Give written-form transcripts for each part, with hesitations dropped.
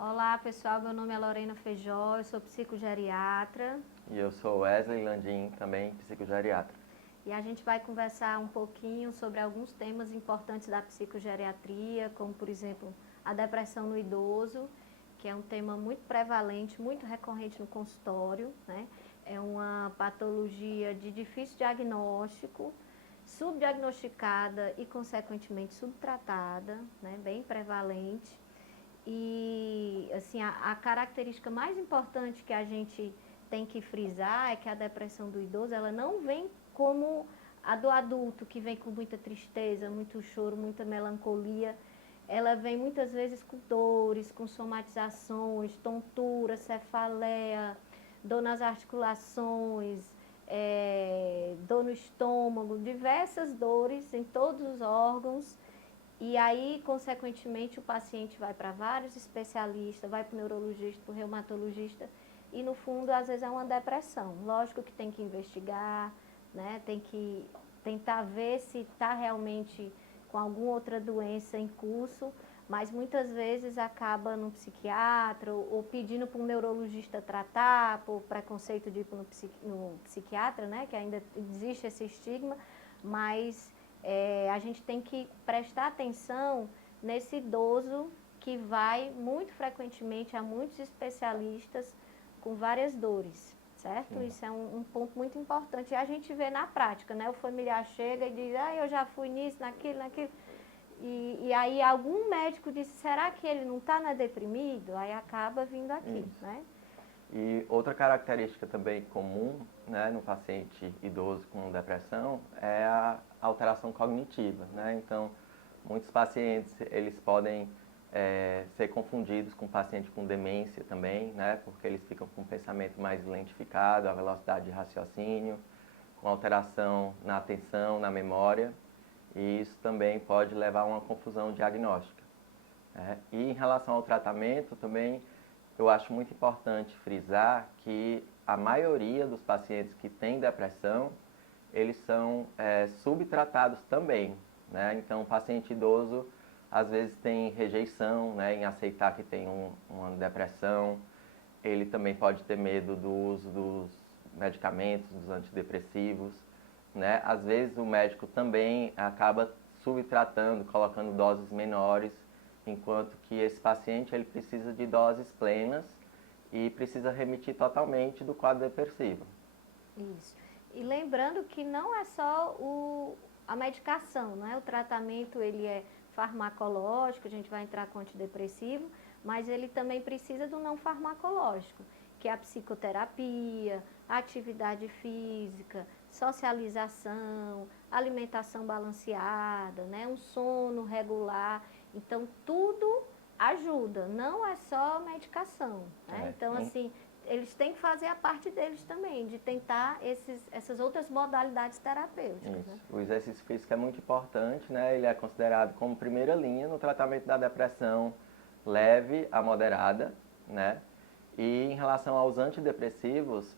Olá pessoal, meu nome é Lorena Feijó, eu sou psicogeriatra E eu sou Wesley Landim, também psicogeriatra. e a gente vai conversar um pouquinho sobre alguns temas importantes da psicogeriatria, como por exemplo a depressão no idoso, que é um tema muito prevalente, muito recorrente no consultório, né? É uma patologia de difícil diagnóstico, subdiagnosticada e consequentemente subtratada, né? Bem prevalente. E assim, a característica mais importante que a gente tem que frisar é que a depressão do idoso, ela não vem como a do adulto, que vem com muita tristeza, muito choro, muita melancolia. Ela vem muitas vezes com dores, com somatizações, tontura, cefaleia, dor nas articulações, dor no estômago, diversas dores em todos os órgãos. E aí, consequentemente, o paciente vai para vários especialistas, vai para o neurologista, para o reumatologista, e no fundo, às vezes, é uma depressão. Lógico que tem que investigar, né? Tem que tentar ver se está realmente com alguma outra doença em curso, mas muitas vezes acaba no psiquiatra ou pedindo para um neurologista tratar, por preconceito de ir no psiquiatra, né? Que ainda existe esse estigma, mas a gente tem que prestar atenção nesse idoso que vai muito frequentemente a muitos especialistas com várias dores, certo? Sim. Isso é um ponto muito importante. E a gente vê na prática, né? O familiar chega e diz, eu já fui nisso, naquilo. E aí algum médico disse, será que ele não está deprimido? Aí acaba vindo aqui, Isso. né? E outra característica também comum, né, no paciente idoso com depressão é a alteração cognitiva, né? Então, muitos pacientes eles podem ser confundidos com paciente com demência também, né? Porque eles ficam com o pensamento mais lentificado, a velocidade de raciocínio, com alteração na atenção, na memória, e isso também pode levar a uma confusão diagnóstica, né? E em relação ao tratamento também, eu acho muito importante frisar que a maioria dos pacientes que têm depressão, eles são subtratados também, né? Então, o paciente idoso às vezes tem rejeição, né, em aceitar que tem uma depressão. Ele também pode ter medo do uso dos medicamentos, dos antidepressivos, né? Às vezes o médico também acaba subtratando, colocando doses menores, enquanto que esse paciente ele precisa de doses plenas e precisa remitir totalmente do quadro depressivo. Isso. E lembrando que não é só a medicação, né? O tratamento ele é farmacológico, a gente vai entrar com antidepressivo, mas ele também precisa do não farmacológico, que é a psicoterapia, a atividade física, socialização, alimentação balanceada, né? Um sono regular. Então, tudo ajuda, não é só medicação, né? Então, É, assim, eles têm que fazer a parte deles também, de tentar essas outras modalidades terapêuticas. isso. Né? O exercício físico é muito importante, né? Ele é considerado como primeira linha no tratamento da depressão leve a moderada, né? E em relação aos antidepressivos,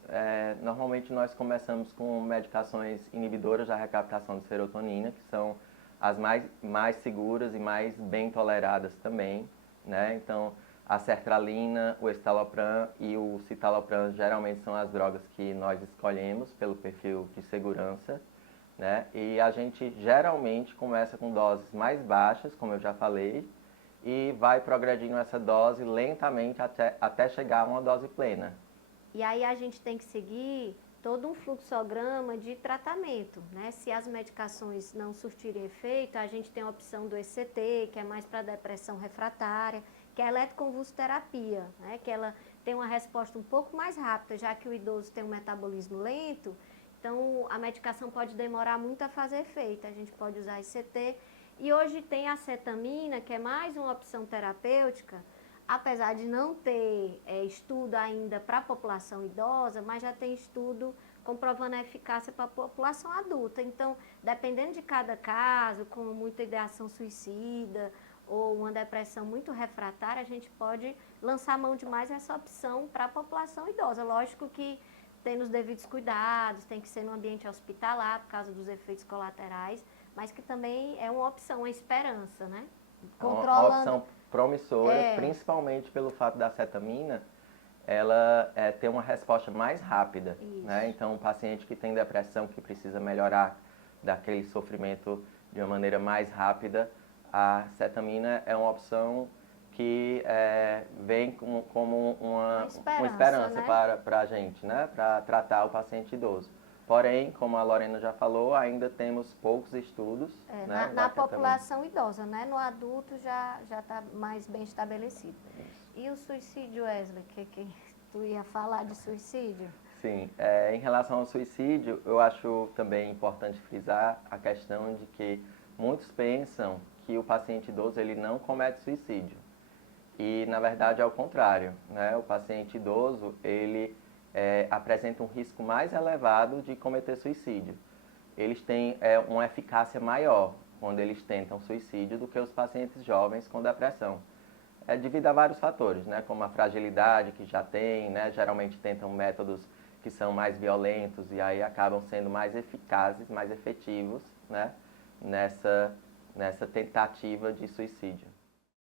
normalmente nós começamos com medicações inibidoras da recaptação de serotonina, que são as mais seguras e mais bem toleradas também, né? Então, a sertralina, o estalopram e o citalopram geralmente são as drogas que nós escolhemos pelo perfil de segurança, né? E a gente geralmente começa com doses mais baixas, como eu já falei, e vai progredindo essa dose lentamente até chegar a uma dose plena. E aí a gente tem que seguir todo um fluxograma de tratamento, né? Se as medicações não surtirem efeito, a gente tem a opção do ECT, que é mais para depressão refratária, que é a eletroconvulsoterapia, né? Que ela tem uma resposta um pouco mais rápida, já que o idoso tem um metabolismo lento, então a medicação pode demorar muito a fazer efeito. A gente pode usar ECT. E hoje tem a cetamina, que é mais uma opção terapêutica, apesar de não ter estudo ainda para a população idosa, mas já tem estudo comprovando a eficácia para a população adulta. Então, dependendo de cada caso, com muita ideação suicida ou uma depressão muito refratária, a gente pode lançar mão de mais essa opção para a população idosa. Lógico que tendo os devidos cuidados, tem que ser no ambiente hospitalar por causa dos efeitos colaterais, mas que também é uma opção, uma esperança, né? É uma Controlando opção promissora, principalmente pelo fato da cetamina, ela ter uma resposta mais rápida, né? Então, um paciente que tem depressão, que precisa melhorar daquele sofrimento de uma maneira mais rápida, a cetamina é uma opção que vem como uma esperança né? para a gente, né? Para tratar o paciente idoso. Porém, como a Lorena já falou, ainda temos poucos estudos. Né, na população idosa, né? No adulto já está mais bem estabelecido. E o suicídio, Wesley? Que tu ia falar de suicídio? Sim, em relação ao suicídio, eu acho também importante frisar a questão de que muitos pensam que o paciente idoso ele não comete suicídio. E, na verdade, é o contrário, né? O paciente idoso, ele apresenta um risco mais elevado de cometer suicídio. Eles têm uma eficácia maior quando eles tentam suicídio do que os pacientes jovens com depressão. É devido a vários fatores, né? Como a fragilidade que já tem, né? Geralmente tentam métodos que são mais violentos e aí acabam sendo mais eficazes, mais efetivos, né? Nessa tentativa de suicídio.